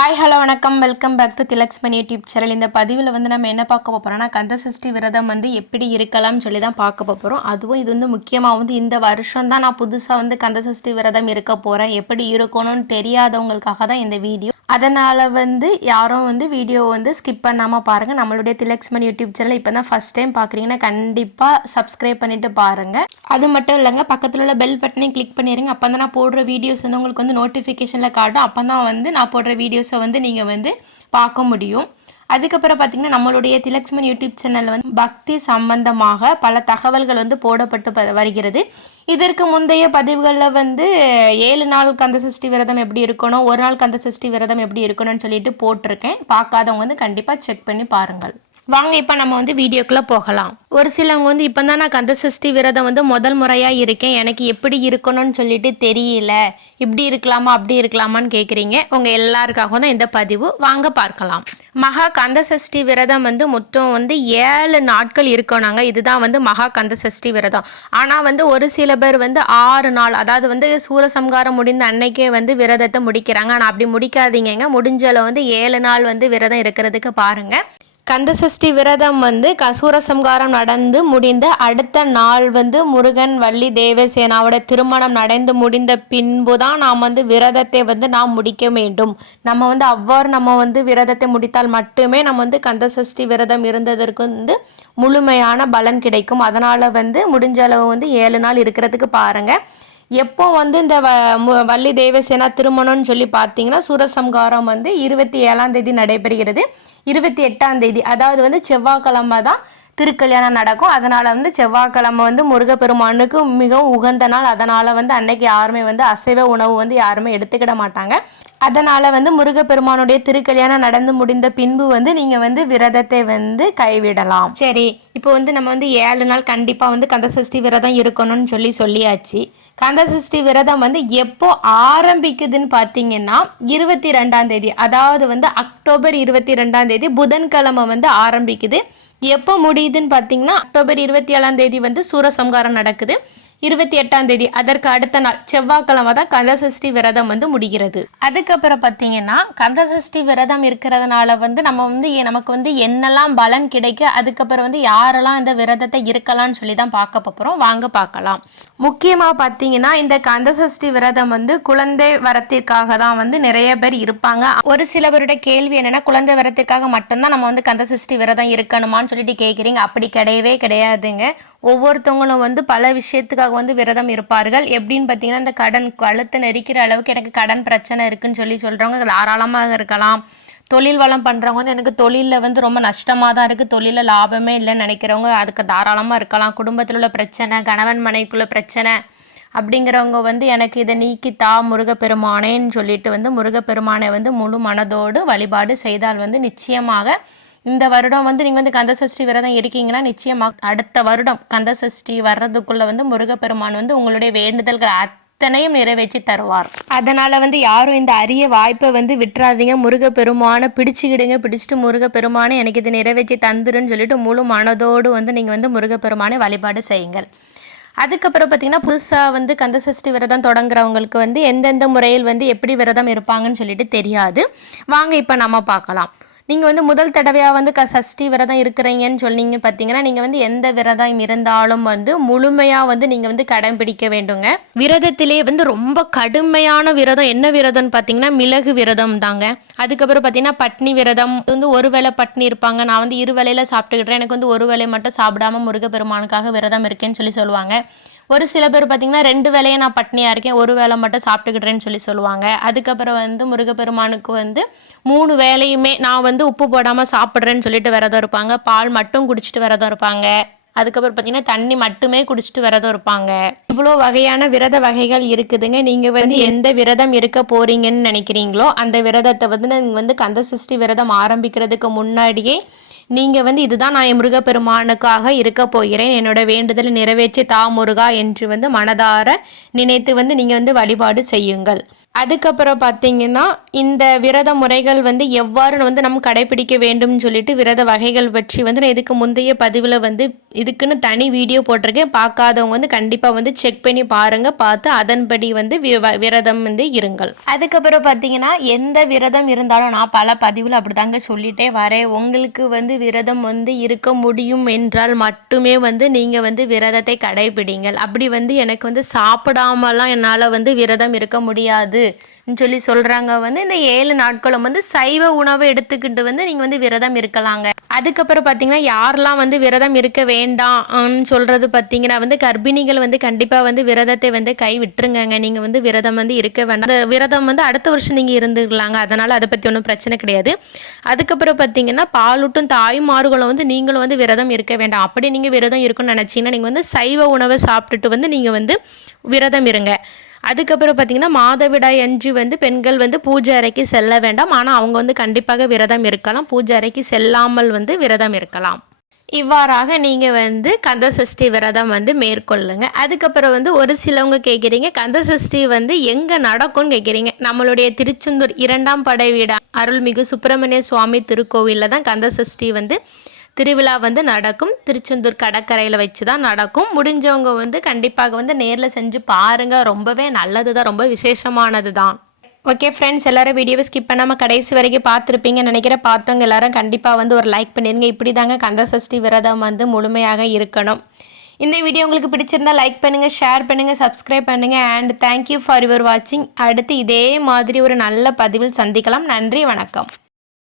Hi hello வணக்கம். Welcome back to Thilaksman YouTube channel. இந்த பதிவில் வந்து நம்ம என்ன பார்க்க போகிறோம்னா கந்த சஷ்டி விரதம் வந்து எப்படி இருக்கலாம்னு சொல்லி தான் பார்க்க போகிறோம் அதுவும் இது வந்து முக்கியமாக வந்து இந்த வருஷம் தான் நான் புதுசாக வந்து கந்த சஷ்டி விரதம் இருக்க போகிறேன் எப்படி இருக்கணும்னு தெரியாதவங்களுக்காக தான் இந்த வீடியோ அதனால் வந்து யாரும் வந்து வீடியோ வந்து ஸ்கிப் பண்ணாமல் பாருங்கள் நம்மளுடைய திலக்ஸ்மன் யூடியூப் சேனல் இப்போ தான் ஃபஸ்ட் டைம் பார்க்குறீங்கன்னா கண்டிப்பாக சப்ஸ்கிரைப் பண்ணிவிட்டு பாருங்கள் அது மட்டும் இல்லைங்க பக்கத்தில் உள்ள பெல் பட்டனையும் கிளிக் பண்ணிடுங்க அப்போ தான் நான் போடுற வீடியோஸ் வந்து உங்களுக்கு வந்து நோட்டிஃபிகேஷனில் காட்டும். அப்போ தான் வந்து நான் போடுற வீடியோஸை வந்து நீங்கள் வந்து பார்க்க முடியும். அதுக்கப்புறம் பார்த்தீங்கன்னா நம்மளுடைய திலக்ஸ்மன் யூடியூப் சேனலில் வந்து பக்தி சம்பந்தமாக பல தகவல்கள் வந்து போடப்பட்டு வருகிறது. இதற்கு முந்தைய பதிவுகளில் வந்து ஏழு நாள் கந்த சஷ்டி விரதம் எப்படி இருக்கணும் ஒரு நாள் கந்த சஷ்டி விரதம் எப்படி இருக்கணும்னு சொல்லிட்டு போட்டிருக்கேன். பார்க்காதவங்க வந்து கண்டிப்பாக செக் பண்ணி பாருங்கள். வாங்க இப்போ நம்ம வந்து வீடியோக்குள்ளே போகலாம். ஒரு சிலவங்க வந்து இப்போ தான் நான் கந்த சஷ்டி விரதம் வந்து முதல் முறையாக இருக்கேன். எனக்கு எப்படி இருக்கணும்னு சொல்லிட்டு தெரியல. இப்படி இருக்கலாமா அப்படி இருக்கலாமான்னு கேட்குறீங்க உங்கள் எல்லாருக்காகவும் தான் இந்த பதிவு. வாங்க பார்க்கலாம். மகா கந்த சஷ்டி விரதம் வந்து மொத்தம் வந்து ஏழு நாட்கள் இருக்கணுங்க இதுதான் வந்து மகா கந்த சஷ்டி விரதம். ஆனால் வந்து ஒரு சில பேர் வந்து ஆறு நாள் அதாவது வந்து சூரசம்காரம் முடிந்த அன்னைக்கே வந்து விரதத்தை முடிக்கிறாங்க. ஆனால் அப்படி முடிக்காதீங்கங்க. முடிஞ்சளவு வந்து ஏழு நாள் வந்து விரதம் இருக்கிறதுக்கு பாருங்கள் கந்தசஷ்டி விரதம் வந்து கசூரசம்காரம் நடந்து முடிந்த அடுத்த நாள் வந்து முருகன் வள்ளி தேவசேனாவோட திருமணம் நடந்து முடிந்த பின்பு தான் நாம் வந்து விரதத்தை வந்து நாம் முடிக்க வேண்டும். நம்ம வந்து அவ்வாறு நம்ம வந்து விரதத்தை முடித்தால் மட்டுமே நம்ம வந்து கந்தசஷ்டி விரதம் இருந்ததற்கு வந்து முழுமையான பலன் கிடைக்கும். அதனால் வந்து முடிஞ்ச அளவு வந்து ஏழு நாள் இருக்கிறதுக்கு பாருங்கள் எப்போ வந்து இந்த வ வள்ளி தேவசேனா திருமணம்னு சொல்லி பார்த்தீங்கன்னா சூரசம்காரம் வந்து இருபத்தி ஏழாம் தேதி நடைபெறுகிறது. இருபத்தி எட்டாம் தேதி அதாவது வந்து செவ்வாய்க்கிழமை தான் திருக்கல்யாணம் நடக்கும். அதனால் வந்து செவ்வாய்க்கிழமை வந்து முருகப்பெருமானுக்கு மிகவும் உகந்த நாள். அதனால் வந்து அன்னைக்கு யாருமே வந்து அசைவ உணவு வந்து யாருமே எடுத்துக்கிட மாட்டாங்க. அதனால் வந்து முருகப்பெருமானுடைய திருக்கல்யாணம் நடந்து முடிந்த பின்பு வந்து நீங்கள் வந்து விரதத்தை வந்து கைவிடலாம். சரி இப்போ வந்து நம்ம வந்து ஏழு நாள் கண்டிப்பாக வந்து கந்தசஷ்டி விரதம் இருக்கணும்னு சொல்லி சொல்லியாச்சு. கந்தசஷ்டி விரதம் வந்து எப்போ ஆரம்பிக்குதுன்னு பார்த்தீங்கன்னா இருபத்தி ரெண்டாம் தேதி அதாவது வந்து அக்டோபர் இருபத்தி ரெண்டாம் தேதி புதன்கிழமை வந்து ஆரம்பிக்குது. எப்போ முடியுதுன்னு பார்த்தீங்கன்னா அக்டோபர் இருபத்தி ஏழாம் தேதி வந்து சூரசம்காரம் நடக்குது. இருபத்தி எட்டாம் தேதி. அதற்கு அடுத்த நாள் செவ்வாய்க்கிழமை தான் கந்தசஷ்டி விரதம் வந்து முடிகிறது. அதுக்கப்புறம் பார்த்தீங்கன்னா கந்தசஷ்டி விரதம் இருக்கிறதுனால வந்து நம்ம வந்து நமக்கு வந்து என்னெல்லாம் பலன் கிடைக்க அதுக்கப்புறம் வந்து யாரெல்லாம் இந்த விரதத்தை இருக்கலாம்னு சொல்லி தான் பார்க்க போகிறோம் வாங்க பார்க்கலாம். முக்கியமாக பார்த்தீங்கன்னா இந்த கந்தசஷ்டி விரதம் வந்து குழந்தை வரத்திற்காக தான் வந்து நிறைய பேர் இருப்பாங்க. ஒரு சில பேருடைய கேள்வி என்னன்னா குழந்தை வரத்திற்காக மட்டும்தான் நம்ம வந்து கந்தசஷ்டி விரதம் இருக்கணுமான்னு சொல்லிட்டு கேட்குறீங்க அப்படி கிடையவே கிடையாதுங்க. ஒவ்வொருத்தவங்களும் வந்து பல விஷயத்துக்காக வந்து விரதம் இருப்பார்கள். எப்படின்னு பார்த்தீங்கன்னா இந்த கடன் கழுத்தை நெரிக்கிற அளவுக்கு எனக்கு கடன் பிரச்சனை இருக்குன்னு சொல்லி சொல்கிறவங்க தாராளமாக இருக்கலாம். தொழில் வளம் பண்ணுறவங்க வந்து எனக்கு தொழிலில் வந்து ரொம்ப நஷ்டமாக தான் இருக்குது தொழிலில் லாபமே இல்லைன்னு நினைக்கிறவங்க அதுக்கு தாராளமாக இருக்கலாம். குடும்பத்தில் உள்ள பிரச்சனை கணவன் மனைவிக்குள்ள பிரச்சனை அப்படிங்கிறவங்க வந்து எனக்கு இதை நீக்கித்தா முருகப்பெருமானேன்னு சொல்லிட்டு வந்து முருகப்பெருமானை வந்து முழு மனதோடு வழிபாடு செய்தால் வந்து நிச்சயமாக இந்த வருடம் வந்து நீங்கள் வந்து கந்தசஷ்டி விரதம் இருக்கீங்கன்னா நிச்சயமாக அடுத்த வருடம் கந்தசஷ்டி வர்றதுக்குள்ளே வந்து முருகப்பெருமான் வந்து உங்களுடைய வேண்டுதல்கள் அத்தனையும் நிறைவேற்றி தருவார். அதனால் வந்து யாரும் இந்த அரிய வாய்ப்பை வந்து விட்டுறாதீங்க. முருகப்பெருமானை பிடிச்சிக்கிடுங்க. பிடிச்சிட்டு முருகப்பெருமானை எனக்கு இது நிறைவேற்றி தந்துருன்னு சொல்லிட்டு முழு மனதோடு வந்து நீங்கள் வந்து முருகப்பெருமானை வழிபாடு செய்யுங்கள். அதுக்கப்புறம் பார்த்தீங்கன்னா புதுசாக வந்து கந்தசஷ்டி விரதம் தொடங்குறவங்களுக்கு வந்து எந்தெந்த முறையில் வந்து எப்படி விரதம் இருப்பாங்கன்னு சொல்லிட்டு தெரியாது. வாங்க இப்போ நம்ம பார்க்கலாம். நீங்கள் வந்து முதல் தடவையாக வந்து க சஷ்டி விரதம் இருக்கிறீங்கன்னு சொன்னீங்க பார்த்தீங்கன்னா நீங்கள் வந்து எந்த விரதம் இருந்தாலும் வந்து முழுமையாக வந்து நீங்கள் வந்து கடைபிடிக்க வேண்டுங்க. விரதத்திலே வந்து ரொம்ப கடுமையான விரதம் என்ன விரதம்னு பார்த்தீங்கன்னா மிளகு விரதம் தாங்க. அதுக்கப்புறம் பார்த்தீங்கன்னா பட்னி விரதம். வந்து ஒரு வேளை பட்னி இருப்பாங்க. நான் வந்து இரு வேளையில சாப்பிட்டுக்கிட்டேன். எனக்கு வந்து ஒரு வேலை மட்டும் சாப்பிடாம முருகப்பெருமானுக்காக விரதம் இருக்கேன்னு சொல்லி சொல்லுவாங்க. ஒரு சில பேர் பார்த்தீங்கன்னா ரெண்டு வேலையை நான் பட்னியாக இருக்கேன் ஒரு வேளை மட்டும் சாப்பிட்டுக்கிட்டேன்னு சொல்லி சொல்லுவாங்க. அதுக்கப்புறம் வந்து முருகப்பெருமானுக்கு வந்து மூணு வேலையுமே நான் வந்து உப்பு போடாமல் சாப்பிட்றேன்னு சொல்லிட்டு விரதம் இருப்பாங்க. பால் மட்டும் குடிச்சிட்டு விரதம் இருப்பாங்க. அதுக்கப்புறம் பார்த்தீங்கன்னா தண்ணி மட்டுமே குடிச்சிட்டு விரதம் இருப்பாங்க. இவ்வளோ வகையான விரத வகைகள் இருக்குதுங்க. நீங்கள் வந்து எந்த விரதம் இருக்க போறீங்கன்னு நினைக்கிறீங்களோ அந்த விரதத்தை வந்து நீங்கள் வந்து கந்தசஷ்டி விரதம் ஆரம்பிக்கிறதுக்கு முன்னாடியே நீங்கள் வந்து இதுதான் நான் என் முருகப்பெருமானுக்காக இருக்க போகிறேன். என்னோட வேண்டுதலை நிறைவேற்றி தா முருகா என்று வந்து மனதார நினைத்து வந்து நீங்கள் வந்து வழிபாடு செய்யுங்கள். அதுக்கப்புறம் பார்த்தீங்கன்னா இந்த விரத முறைகள் வந்து எவ்வாறு வந்து நம்ம கடைபிடிக்க வேண்டும்னு சொல்லிட்டு விரத வகைகள் பற்றி வந்து நான் இதுக்கு முந்தைய பதிவில் வந்து இதுக்குன்னு தனி வீடியோ போட்டிருக்கேன். பார்க்காதவங்க வந்து கண்டிப்பாக வந்து செக் பண்ணி பாருங்கள் பார்த்து அதன்படி வந்து வி- வ- விரதம் வந்து இருங்கள். அதுக்கப்புறம் பார்த்தீங்கன்னா எந்த விரதம் இருந்தாலும் நான் பல பதிவில் அப்படி தாங்க சொல்லிட்டே வரேன். உங்களுக்கு வந்து விரதம் வந்து இருக்க முடியும் என்றால் மட்டுமே வந்து நீங்கள் வந்து விரதத்தை கடைபிடிங்கள். அப்படி வந்து எனக்கு வந்து சாப்பிடாமலாம் என்னால் வந்து விரதம் இருக்க முடியாது. சொல்லி சொல்கிறாங்க வந்து இந்த ஏழு நாட்களும் வந்து சைவ உணவை எடுத்துக்கிட்டு வந்து நீங்கள் வந்து விரதம் இருக்கலாங்க. அதுக்கப்புறம் பார்த்தீங்கன்னா யாரெல்லாம் வந்து விரதம் இருக்க வேண்டாம்னு சொல்கிறது பார்த்தீங்கன்னா வந்து கர்ப்பிணிகள் வந்து கண்டிப்பாக வந்து விரதத்தை வந்து கை விட்டுருங்கங்க. நீங்கள் வந்து விரதம் வந்து இருக்க வேண்டாம். அந்த விரதம் வந்து அடுத்த வருஷம் நீங்கள் இருந்துக்கலாங்க. அதனால் அதை பற்றி ஒன்றும் பிரச்சனை கிடையாது. அதுக்கப்புறம் பார்த்தீங்கன்னா பாலூட்டும் தாய்மார்களும் வந்து நீங்களும் வந்து விரதம் இருக்க வேண்டாம். அப்படி நீங்கள் விரதம் இருக்குன்னு நினச்சிங்கன்னா நீங்கள் வந்து சைவ உணவை சாப்பிட்டுட்டு வந்து நீங்கள் வந்து விரதம் இருங்க. அதுக்கப்புறம் பார்த்திங்கன்னா மாதவிடாய் அஞ்சு வந்து பெண்கள் வந்து பூஜை அறைக்கு செல்ல வேண்டாம். ஆனால் அவங்க வந்து கண்டிப்பாக விரதம் இருக்கலாம். பூஜை அறைக்கு செல்லாமல் வந்து விரதம் இருக்கலாம். இவ்வாறாக நீங்கள் வந்து கந்த சஷ்டி விரதம் வந்து மேற்கொள்ளுங்க. அதுக்கப்புறம் வந்து ஒரு சிலவங்க கேட்குறீங்க கந்த சஷ்டி வந்து எங்கே நடக்கும்னு கேட்குறீங்க நம்மளுடைய திருச்செந்தூர் இரண்டாம் படை வீடு அருள்மிகு சுப்பிரமணிய சுவாமி திருக்கோவிலில் தான் கந்த சஷ்டி வந்து திருவிழா வந்து நடக்கும். திருச்செந்தூர் கடற்கரையில் வச்சு தான் நடக்கும். முடிஞ்சவங்க வந்து கண்டிப்பாக வந்து நேரில் செஞ்சு பாருங்கள் ரொம்பவே நல்லது தான் ரொம்ப விசேஷமானது தான் ஓகே ஃப்ரெண்ட்ஸ் எல்லாரும் வீடியோவை ஸ்கிப் பண்ணாமல் கடைசி வரைக்கும் பார்த்துருப்பீங்க நினைக்கிற பார்த்தவங்க எல்லாரும் கண்டிப்பாக வந்து ஒரு லைக் பண்ணிடுங்க இப்படி தாங்க கந்த சஷ்டி விரதம் வந்து முழுமையாக இருக்கணும். இந்த வீடியோ உங்களுக்கு பிடிச்சிருந்தா லைக் பண்ணுங்கள் ஷேர் பண்ணுங்கள் சப்ஸ்கிரைப் பண்ணுங்கள் அண்ட் தேங்க்யூ ஃபார் யுவர் வாட்சிங் அடுத்து இதே மாதிரி ஒரு நல்ல பதிவில் சந்திக்கலாம். நன்றி வணக்கம்.